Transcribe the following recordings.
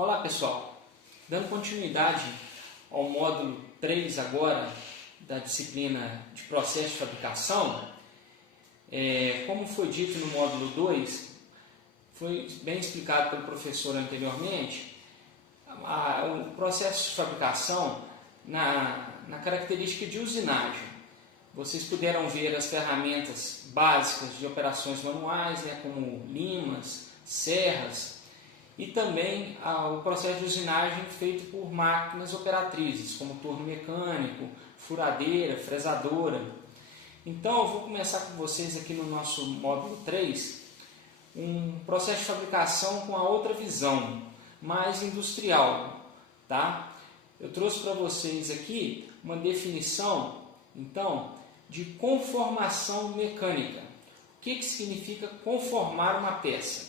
Olá pessoal, dando continuidade ao módulo 3 agora da disciplina de processo de fabricação, como foi dito no módulo 2, foi bem explicado pelo professor anteriormente, o processo de fabricação na característica de usinagem. Vocês puderam ver as ferramentas básicas de operações manuais, como limas, serras, e também o processo de usinagem feito por máquinas operatrizes, como torno mecânico, furadeira, fresadora. Então eu vou começar com vocês aqui no nosso módulo 3, um processo de fabricação com a outra visão, mais industrial. Tá? Eu trouxe para vocês aqui uma definição, então, de conformação mecânica. O que significa conformar uma peça?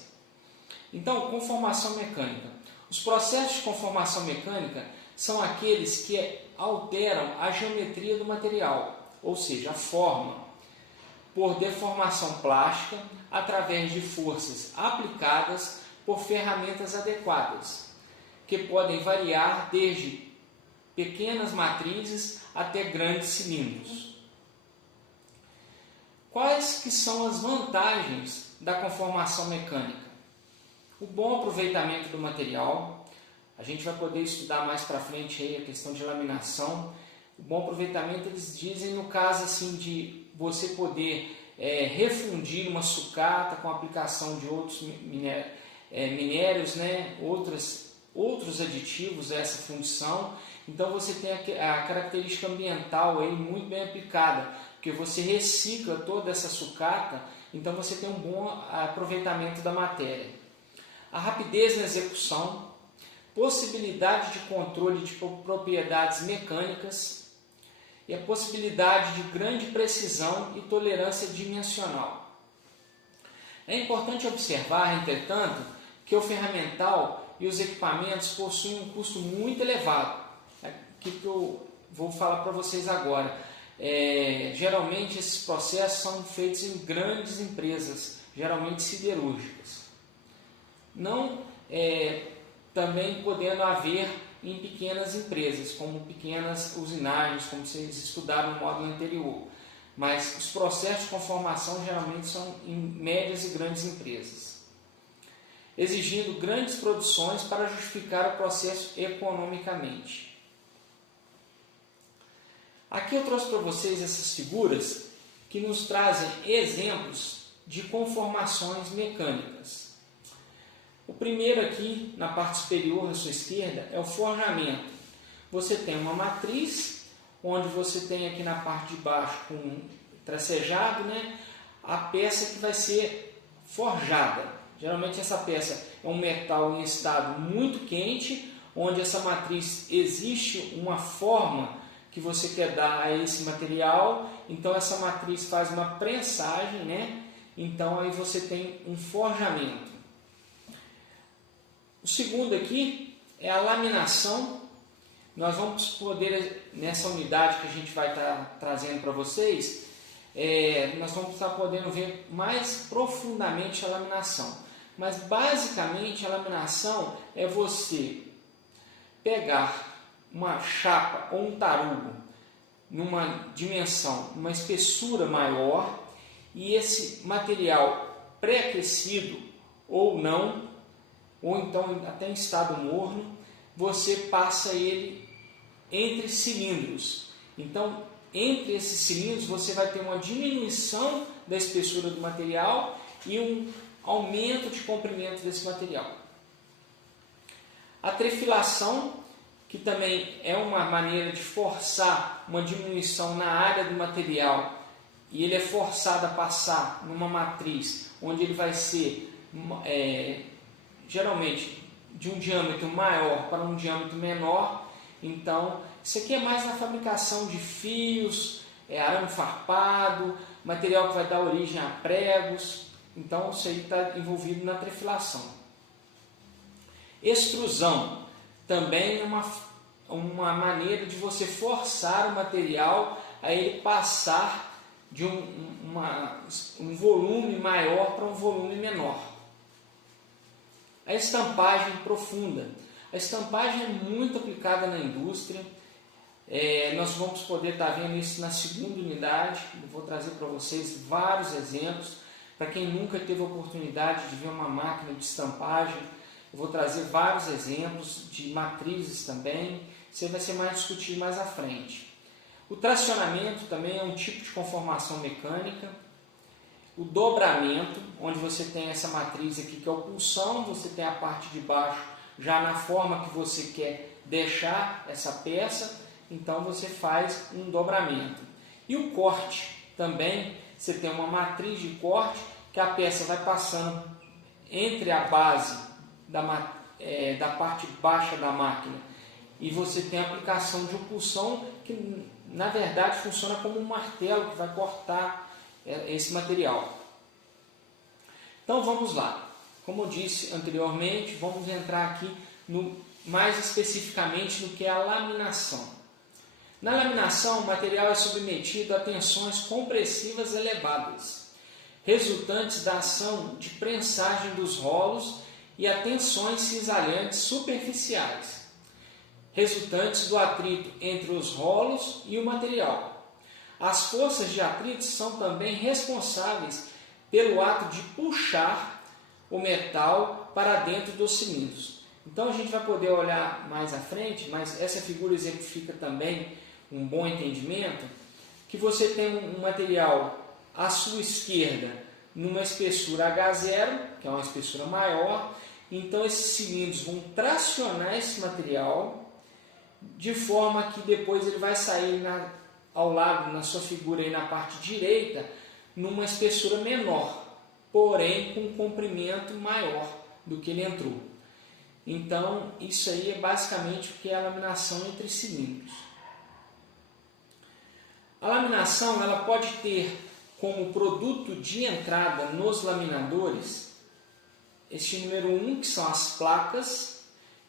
Então, conformação mecânica. Os processos de conformação mecânica são aqueles que alteram a geometria do material, ou seja, a forma, por deformação plástica, através de forças aplicadas por ferramentas adequadas, que podem variar desde pequenas matrizes até grandes cilindros. Quais que são as vantagens da conformação mecânica? O bom aproveitamento do material, a gente vai poder estudar mais para frente aí a questão de laminação. O bom aproveitamento, eles dizem no caso assim de você poder refundir uma sucata com a aplicação de outros minérios, outros aditivos a essa fundição. Então você tem a característica ambiental aí muito bem aplicada, porque você recicla toda essa sucata, então você tem um bom aproveitamento da matéria. A rapidez na execução, possibilidade de controle de propriedades mecânicas e a possibilidade de grande precisão e tolerância dimensional. É importante observar, entretanto, que o ferramental e os equipamentos possuem um custo muito elevado. Que eu vou falar para vocês agora. Geralmente esses processos são feitos em grandes empresas, geralmente siderúrgicas. Não também podendo haver em pequenas empresas, como pequenas usinagens, como vocês estudaram no módulo anterior. Mas os processos de conformação geralmente são em médias e grandes empresas, exigindo grandes produções para justificar o processo economicamente. Aqui eu trouxe para vocês essas figuras que nos trazem exemplos de conformações mecânicas. O primeiro aqui, na parte superior à sua esquerda, é o forjamento. Você tem uma matriz, onde você tem aqui na parte de baixo, com tracejado, a peça que vai ser forjada. Geralmente essa peça é um metal em estado muito quente, onde essa matriz existe uma forma que você quer dar a esse material, então essa matriz faz uma prensagem, então aí você tem um forjamento. O segundo aqui é a laminação. Nós vamos poder, nessa unidade que a gente vai estar trazendo para vocês, nós vamos estar podendo ver mais profundamente a laminação. Mas basicamente a laminação é você pegar uma chapa ou um tarugo numa dimensão, uma espessura maior, e esse material pré-aquecido ou não, ou então até em estado morno, você passa ele entre cilindros. Então, entre esses cilindros você vai ter uma diminuição da espessura do material e um aumento de comprimento desse material. A trefilação, que também é uma maneira de forçar uma diminuição na área do material, e ele é forçado a passar numa matriz onde ele vai ser geralmente de um diâmetro maior para um diâmetro menor. Então isso aqui é mais na fabricação de fios, arame farpado, material que vai dar origem a pregos. Então isso aí está envolvido na trefilação. Extrusão também é uma maneira de você forçar o material a ele passar de um volume maior para um volume menor. A estampagem profunda. A estampagem é muito aplicada na indústria. Nós vamos poder estar vendo isso na segunda unidade. Eu vou trazer para vocês vários exemplos. Para quem nunca teve a oportunidade de ver uma máquina de estampagem, eu vou trazer vários exemplos de matrizes também. Isso vai ser mais discutido mais à frente. O tracionamento também é um tipo de conformação mecânica. O dobramento, onde você tem essa matriz aqui que é o pulsão, você tem a parte de baixo já na forma que você quer deixar essa peça, então você faz um dobramento. E o corte também, você tem uma matriz de corte que a peça vai passando entre a base da parte baixa da máquina e você tem a aplicação de um pulsão que na verdade funciona como um martelo que vai cortar esse material. Então vamos lá. Como eu disse anteriormente, vamos entrar aqui mais especificamente no que é a laminação. Na laminação, o material é submetido a tensões compressivas elevadas, resultantes da ação de prensagem dos rolos e a tensões cisalhantes superficiais, resultantes do atrito entre os rolos e o material. As forças de atrito são também responsáveis pelo ato de puxar o metal para dentro dos cilindros. Então a gente vai poder olhar mais à frente, mas essa figura exemplifica também um bom entendimento, que você tem um material à sua esquerda numa espessura H0, que é uma espessura maior, então esses cilindros vão tracionar esse material de forma que depois ele vai sair ao lado, na sua figura aí na parte direita, numa espessura menor, porém com um comprimento maior do que ele entrou. Então isso aí é basicamente o que é a laminação entre cilindros. A laminação ela pode ter como produto de entrada nos laminadores este número 1, que são as placas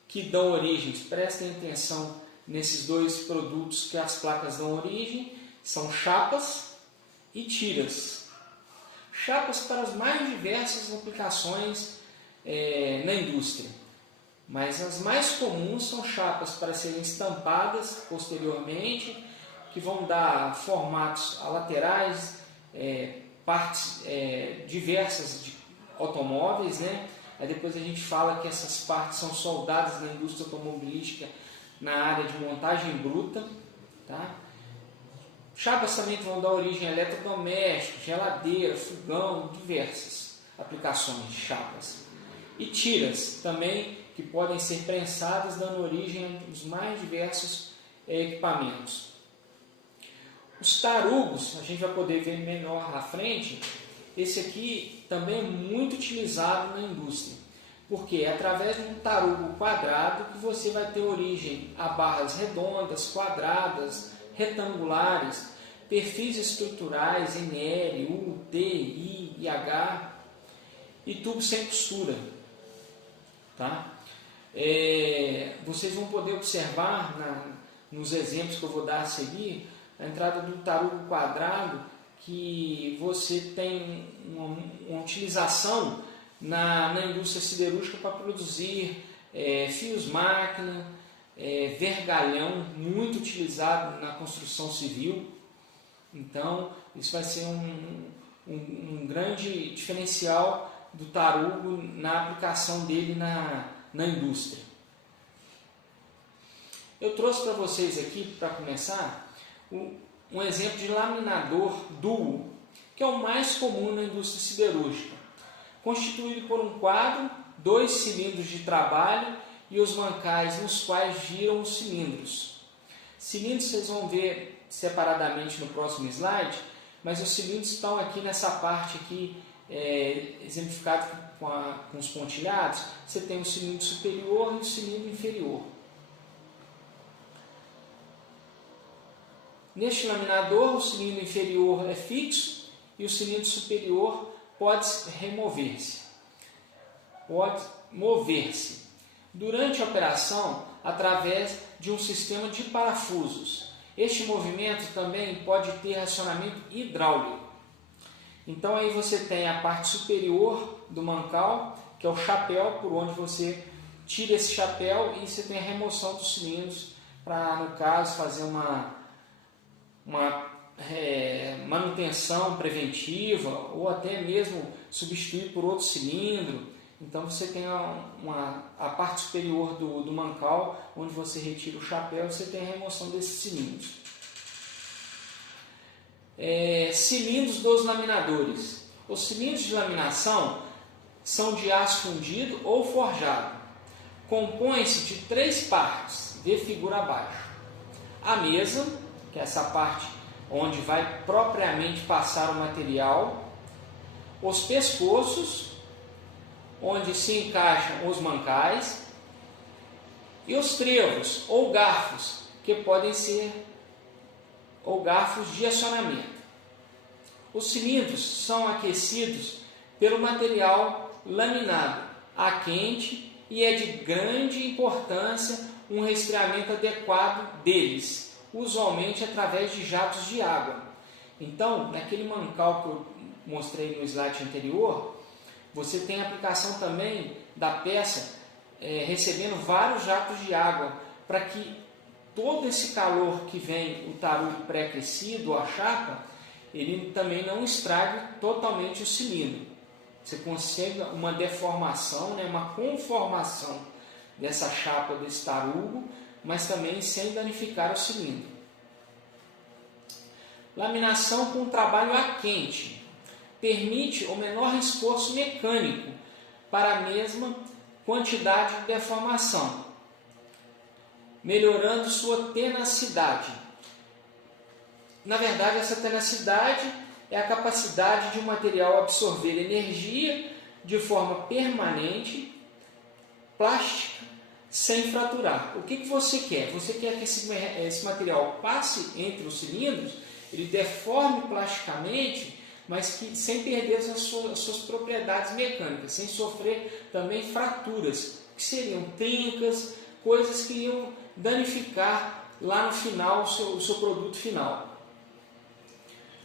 que dão origem. Prestem atenção nesses dois produtos que as placas dão origem, são chapas e tiras. Chapas para as mais diversas aplicações na indústria, mas as mais comuns são chapas para serem estampadas posteriormente, que vão dar formatos a laterais, partes diversas de automóveis, né? Aí depois a gente fala que essas partes são soldadas na indústria automobilística na área de montagem bruta, tá? Chapas também vão dar origem a eletrodomésticos, geladeira, fogão, diversas aplicações de chapas. E tiras também, que podem ser prensadas, dando origem aos mais diversos equipamentos. Os tarugos, a gente vai poder ver menor à frente. Esse aqui também é muito utilizado na indústria, porque é através de um tarugo quadrado que você vai ter origem a barras redondas, quadradas, retangulares, perfis estruturais em L, U, T, I e H e tubo sem costura. Tá? Vocês vão poder observar nos exemplos que eu vou dar a seguir a entrada do tarugo quadrado, que você tem uma utilização na indústria siderúrgica para produzir fios máquina, vergalhão, muito utilizado na construção civil. Então isso vai ser um grande diferencial do tarugo na aplicação dele na indústria. Eu trouxe para vocês aqui, para começar, um exemplo de laminador duo, que é o mais comum na indústria siderúrgica, constituído por um quadro, 2 cilindros de trabalho e os mancais nos quais giram os cilindros. Cilindros vocês vão ver separadamente no próximo slide, mas os cilindros estão aqui nessa parte aqui, exemplificado com os pontilhados. Você tem o cilindro superior e o cilindro inferior. Neste laminador, o cilindro inferior é fixo e o cilindro superior pode remover-se. Pode mover-se durante a operação através de um sistema de parafusos. Este movimento também pode ter acionamento hidráulico. Então aí você tem a parte superior do mancal, que é o chapéu por onde você tira esse chapéu e você tem a remoção dos cilindros para, no caso, fazer uma manutenção preventiva ou até mesmo substituir por outro cilindro. Então você tem a parte superior do mancal, onde você retira o chapéu e você tem a remoção desses cilindros. Cilindros dos laminadores. Os cilindros de laminação são de aço fundido ou forjado. Compõe-se de 3 partes, vê figura abaixo. A mesa, que é essa parte onde vai propriamente passar o material. Os pescoços, onde se encaixam os mancais. E os trevos ou garfos, que podem ser garfos de acionamento. Os cilindros são aquecidos pelo material laminado a quente e é de grande importância um resfriamento adequado deles, usualmente através de jatos de água. Então, naquele mancal que eu mostrei no slide anterior, você tem a aplicação também da peça recebendo vários jatos de água, para que todo esse calor que vem, o tarugo pré-aquecido, a chapa, ele também não estrague totalmente o cilindro. Você consegue uma deformação, uma conformação dessa chapa, desse tarugo, mas também sem danificar o cilindro. Laminação com trabalho a quente. Permite o menor esforço mecânico para a mesma quantidade de deformação, melhorando sua tenacidade. Na verdade, essa tenacidade é a capacidade de um material absorver energia de forma permanente, plástica, sem fraturar. O que você quer? Você quer que esse material passe entre os cilindros, ele deforme plasticamente, mas sem perder as suas propriedades mecânicas, sem sofrer também fraturas, que seriam trincas, coisas que iam danificar lá no final o seu produto final.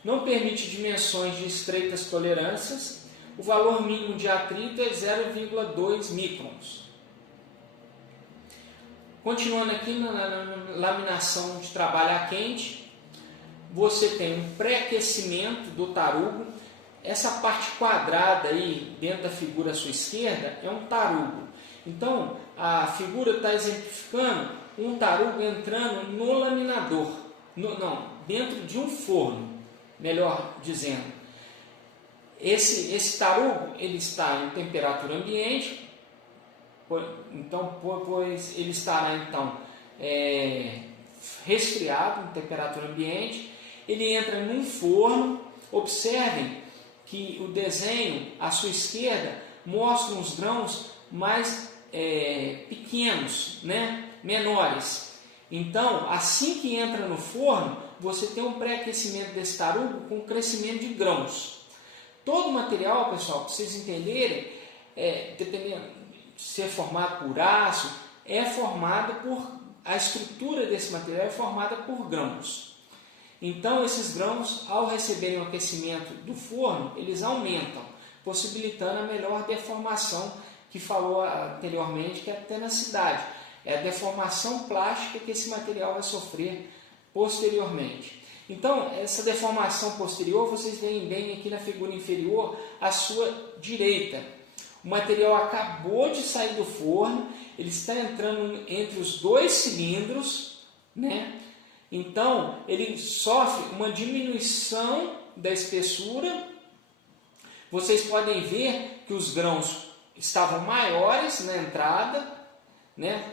Não permite dimensões de estreitas tolerâncias. O valor mínimo de atrito é 0,2 microns. Continuando aqui na laminação de trabalho a quente, você tem um pré-aquecimento do tarugo. Essa parte quadrada aí dentro da figura à sua esquerda é um tarugo. Então a figura está exemplificando um tarugo entrando no laminador, dentro de um forno, melhor dizendo. Esse tarugo ele está em temperatura ambiente, pois ele estará então resfriado em temperatura ambiente. Ele entra num forno. Observem que o desenho à sua esquerda mostra uns grãos mais pequenos, menores. Então, assim que entra no forno, você tem um pré-aquecimento desse tarugo com crescimento de grãos. Todo o material, pessoal, para vocês entenderem, dependendo de ser formado por aço, a estrutura desse material é formada por grãos. Então, esses grãos, ao receberem o aquecimento do forno, eles aumentam, possibilitando a melhor deformação que falou anteriormente, que é a tenacidade. É a deformação plástica que esse material vai sofrer posteriormente. Então, essa deformação posterior, vocês veem bem aqui na figura inferior, à sua direita. O material acabou de sair do forno, ele está entrando entre os 2 cilindros, Então, ele sofre uma diminuição da espessura. Vocês podem ver que os grãos estavam maiores na entrada,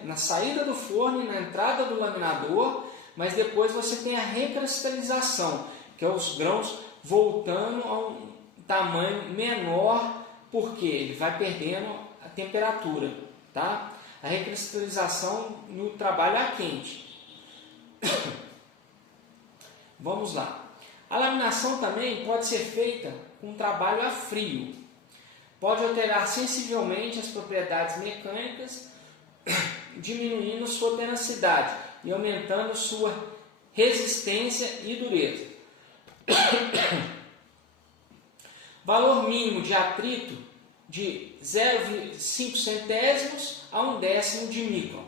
na saída do forno e na entrada do laminador, mas depois você tem a recristalização, que é os grãos voltando a um tamanho menor, porque ele vai perdendo a temperatura, tá? A recristalização no trabalho a quente. Vamos lá. A laminação também pode ser feita com trabalho a frio. Pode alterar sensivelmente as propriedades mecânicas, diminuindo sua tenacidade e aumentando sua resistência e dureza. Valor mínimo de atrito de 0,5 centésimos a 1/10 de micron.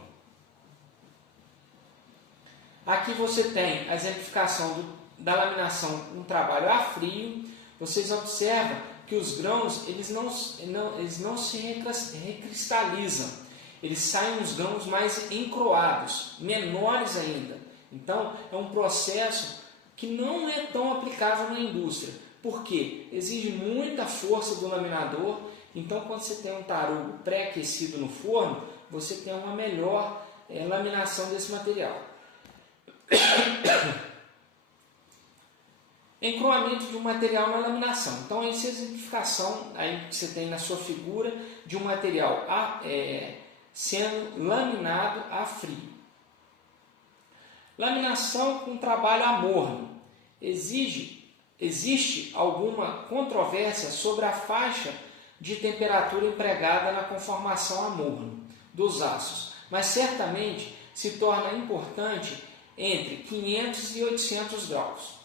Aqui você tem a exemplificação da laminação com trabalho a frio. Vocês observam que os grãos eles não se recristalizam. Eles saem uns grãos mais encroados, menores ainda. Então, é um processo que não é tão aplicável na indústria. Por quê? Exige muita força do laminador. Então, quando você tem um tarugo pré-aquecido no forno, você tem uma melhor laminação desse material. Encroamento de um material na laminação. Então, essa é a exemplificação aí que você tem na sua figura de um material sendo laminado a frio. Laminação com trabalho a morno. Existe alguma controvérsia sobre a faixa de temperatura empregada na conformação a morno dos aços, mas certamente se torna importante entre 500 e 800 graus.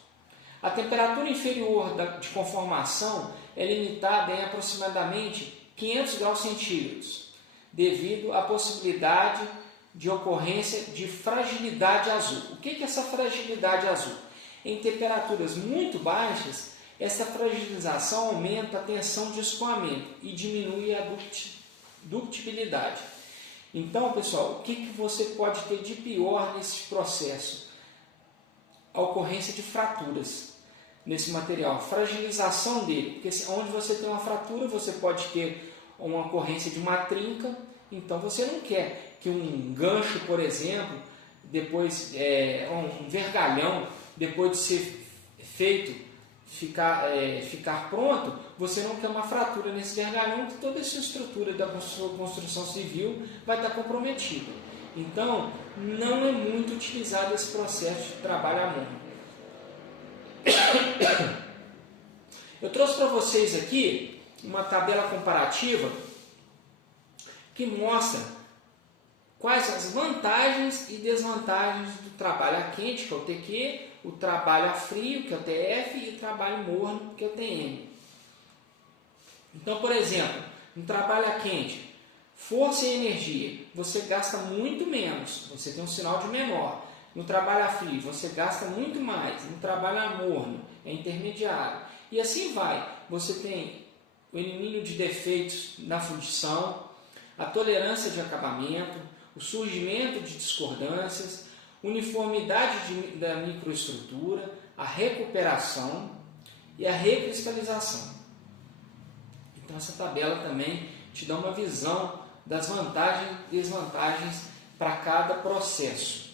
A temperatura inferior de conformação é limitada em aproximadamente 500 graus centígrados, devido à possibilidade de ocorrência de fragilidade azul. O que é essa fragilidade azul? Em temperaturas muito baixas, essa fragilização aumenta a tensão de escoamento e diminui a ductibilidade. Então, pessoal, o que você pode ter de pior nesse processo? A ocorrência de fraturas nesse material, fragilização dele, porque onde você tem uma fratura, você pode ter uma ocorrência de uma trinca. Então, você não quer que um gancho, por exemplo, depois um vergalhão, depois de ser feito, ficar pronto, você não quer uma fratura nesse vergalhão, que toda essa estrutura da construção civil vai estar comprometida. Então, não é muito utilizado esse processo de trabalho a mão. Eu trouxe para vocês aqui uma tabela comparativa que mostra quais as vantagens e desvantagens do trabalho a quente, que é o TQ, o trabalho a frio, que é o TF, e o trabalho morno, que é o TM. Então, por exemplo, no trabalho a quente, força e energia, você gasta muito menos, você tem um sinal de menor. No trabalho a frio, você gasta muito mais. No trabalho a morno, é intermediário. E assim vai. Você tem o elimínio de defeitos na fundição, a tolerância de acabamento, o surgimento de discordâncias, uniformidade da microestrutura, a recuperação e a recristalização. Então, essa tabela também te dá uma visão das vantagens e desvantagens para cada processo.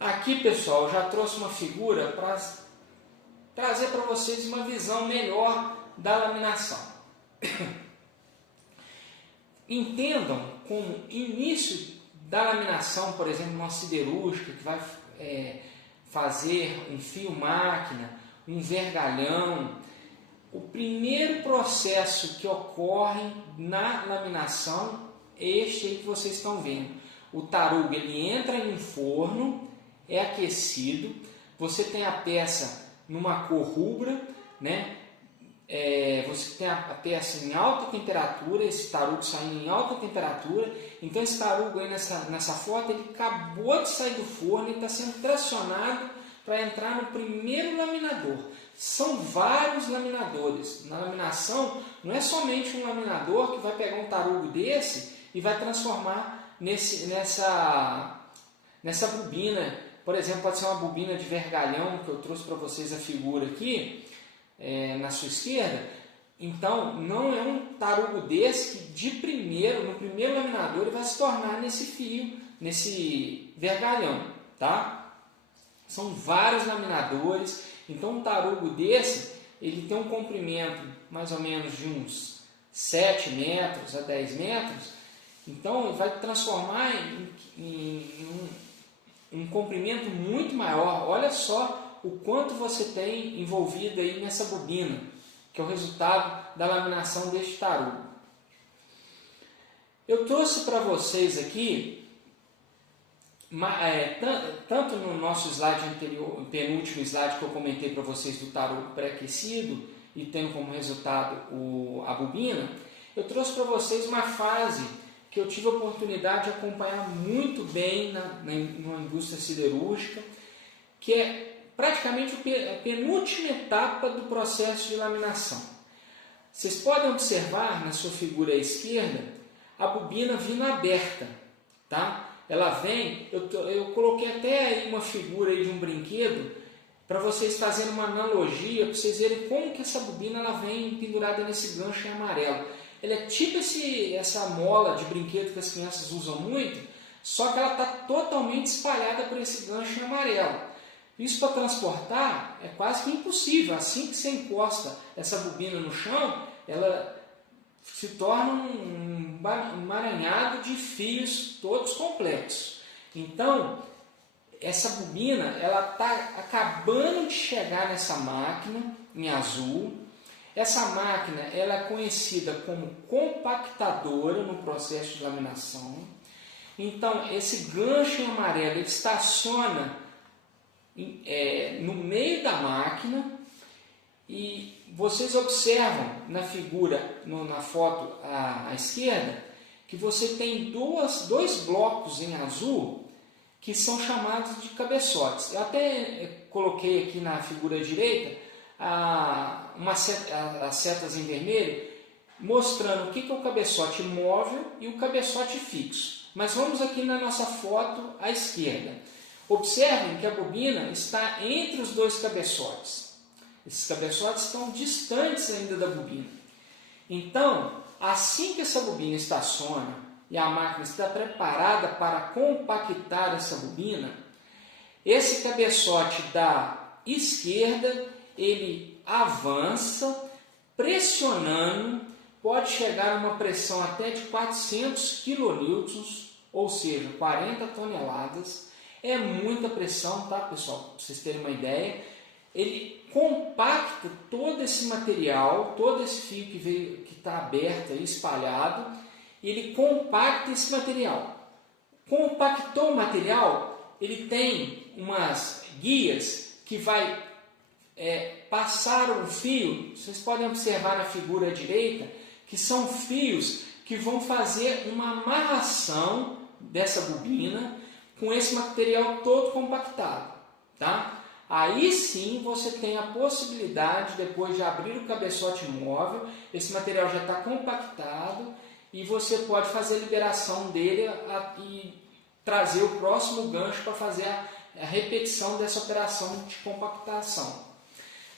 Aqui, pessoal, eu já trouxe uma figura para trazer para vocês uma visão melhor da laminação. Entendam como início da laminação, por exemplo, uma siderúrgica que vai fazer um fio-máquina, um vergalhão. O primeiro processo que ocorre na laminação é este aí que vocês estão vendo. O tarugo ele entra em um forno, é aquecido, você tem a peça numa cor rubra, né? Você tem a peça em alta temperatura, esse tarugo saindo em alta temperatura. Então esse tarugo aí nessa foto, ele acabou de sair do forno e está sendo tracionado para entrar no primeiro laminador. São vários laminadores. Na laminação, não é somente um laminador que vai pegar um tarugo desse e vai transformar nessa bobina. Por exemplo, pode ser uma bobina de vergalhão, que eu trouxe para vocês a figura aqui, na sua esquerda. Então, não é um tarugo desse que no primeiro laminador, ele vai se tornar nesse fio, nesse vergalhão, tá? São vários laminadores. Então, um tarugo desse, ele tem um comprimento mais ou menos de uns 7 metros a 10 metros. Então, ele vai transformar em um comprimento muito maior. Olha só o quanto você tem envolvido aí nessa bobina, que é o resultado da laminação deste tarugo. Eu trouxe para vocês aqui, tanto no nosso slide anterior, penúltimo slide que eu comentei para vocês do tarugo pré-aquecido, e tendo como resultado a bobina, eu trouxe para vocês uma fase que eu tive a oportunidade de acompanhar muito bem na indústria siderúrgica, que é praticamente a penúltima etapa do processo de laminação. Vocês podem observar na sua figura à esquerda a bobina vindo aberta, tá? Ela vem, eu coloquei até aí uma figura aí de um brinquedo para vocês fazerem uma analogia, para vocês verem como que essa bobina ela vem pendurada nesse gancho em amarelo. Ela é tipo essa mola de brinquedo que as crianças usam muito, só que ela está totalmente espalhada por esse gancho em amarelo. Isso para transportar é quase que impossível. Assim que você encosta essa bobina no chão, ela se torna um emaranhado de fios todos complexos. Então, essa bobina ela está acabando de chegar nessa máquina em azul. Essa máquina ela é conhecida como compactadora no processo de laminação. Então, esse gancho em amarelo ele estaciona no meio da máquina e vocês observam na figura, na foto à esquerda, que você tem dois blocos em azul que são chamados de cabeçotes. Eu até coloquei aqui na figura direita as setas em vermelho, mostrando o que é o cabeçote móvel e o cabeçote fixo. Mas vamos aqui na nossa foto à esquerda. Observem que a bobina está entre os dois cabeçotes. Esses cabeçotes estão distantes ainda da bobina. Então, assim que essa bobina estaciona e a máquina está preparada para compactar essa bobina, esse cabeçote da esquerda ele avança pressionando, pode chegar a uma pressão até de 400 kN, ou seja, 40 toneladas. É muita pressão, tá, pessoal? Para vocês terem uma ideia. Ele compacta todo esse material, todo esse fio que está aberto e espalhado, e ele compacta esse material. Compactou o material, ele tem umas guias que vai passar um fio. Vocês podem observar na figura à direita que são fios que vão fazer uma amarração dessa bobina com esse material todo compactado, tá? Aí sim você tem a possibilidade, depois de abrir o cabeçote móvel, esse material já está compactado e você pode fazer a liberação dele e trazer o próximo gancho para fazer a repetição dessa operação de compactação.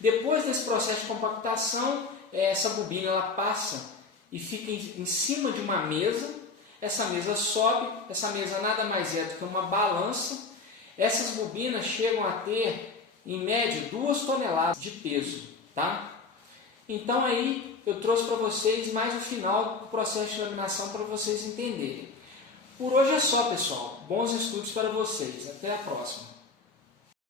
Depois desse processo de compactação, essa bobina ela passa e fica em cima de uma mesa. Essa mesa sobe, essa mesa nada mais é do que uma balança. Essas bobinas chegam a ter, em média, 2 toneladas de peso, tá? Então aí eu trouxe para vocês mais o final do processo de laminação para vocês entenderem. Por hoje é só, pessoal. Bons estudos para vocês. Até a próxima.